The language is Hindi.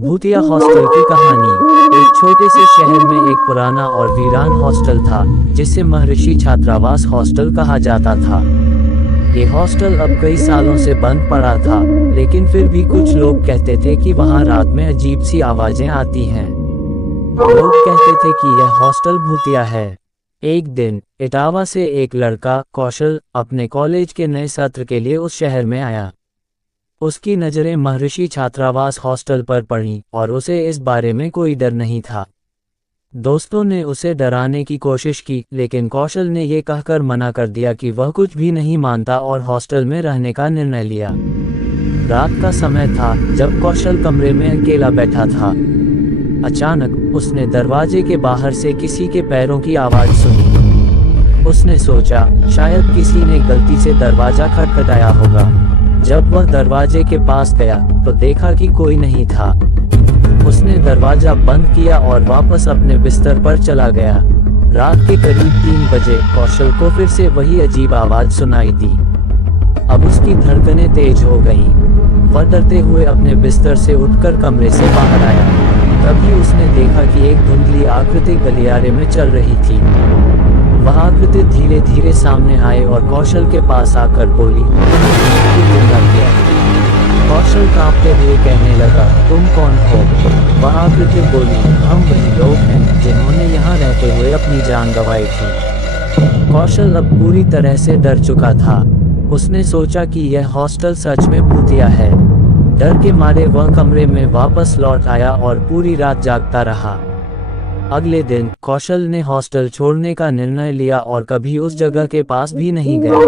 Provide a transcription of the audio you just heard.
भूतिया हॉस्टल की कहानी। एक छोटे से शहर में एक पुराना और वीरान हॉस्टल था, जिसे महर्षि छात्रावास हॉस्टल कहा जाता था। ये हॉस्टल अब कई सालों से बंद पड़ा था, लेकिन फिर भी कुछ लोग कहते थे कि वहाँ रात में अजीब सी आवाजें आती हैं। लोग कहते थे कि यह हॉस्टल भूतिया है। एक दिन इटावा से एक लड़का कौशल अपने कॉलेज के नए सत्र के लिए उस शहर में आया। उसकी नज़रें महर्षि छात्रावास हॉस्टल पर पड़ीं और उसे इस बारे में कोई डर नहीं था। दोस्तों ने उसे डराने की कोशिश की, लेकिन कौशल ने यह कहकर मना कर दिया कि वह कुछ भी नहीं मानता और हॉस्टल में रहने का निर्णय लिया। रात का समय था जब कौशल कमरे में अकेला बैठा था। अचानक उसने दरवाजे के बाहर से किसी के पैरों की आवाज़ सुनी। उसने सोचा शायद किसी ने गलती से दरवाज़ा खटखटाया होगा। जब वह दरवाजे के पास गया तो देखा कि कोई नहीं था। उसने दरवाजा बंद किया और वापस अपने बिस्तर पर चला गया। रात के करीब 3 बजे कौशल को फिर से वही अजीब आवाज सुनाई दी। अब उसकी धड़कनें तेज हो गईं। वह डरते हुए अपने बिस्तर से उठकर कमरे से बाहर आया। तभी उसने देखा कि एक धुंधली आकृति गलियारे में चल रही थी। वह आकृति धीरे धीरे सामने आए और कौशल के पास आकर बोली, कौशल कांपते हुए कहने लगा, तुम कौन हो? वह आकृति बोली, हम वही लोग हैं जिन्होंने यहाँ रहते हुए अपनी जान गंवाई थी। कौशल अब पूरी तरह से डर चुका था। उसने सोचा कि यह हॉस्टल सच में भूतिया है। डर के मारे वह कमरे में वापस लौट आया और पूरी रात जागता रहा। अगले दिन कौशल ने हॉस्टल छोड़ने का निर्णय लिया और कभी उस जगह के पास भी नहीं गया।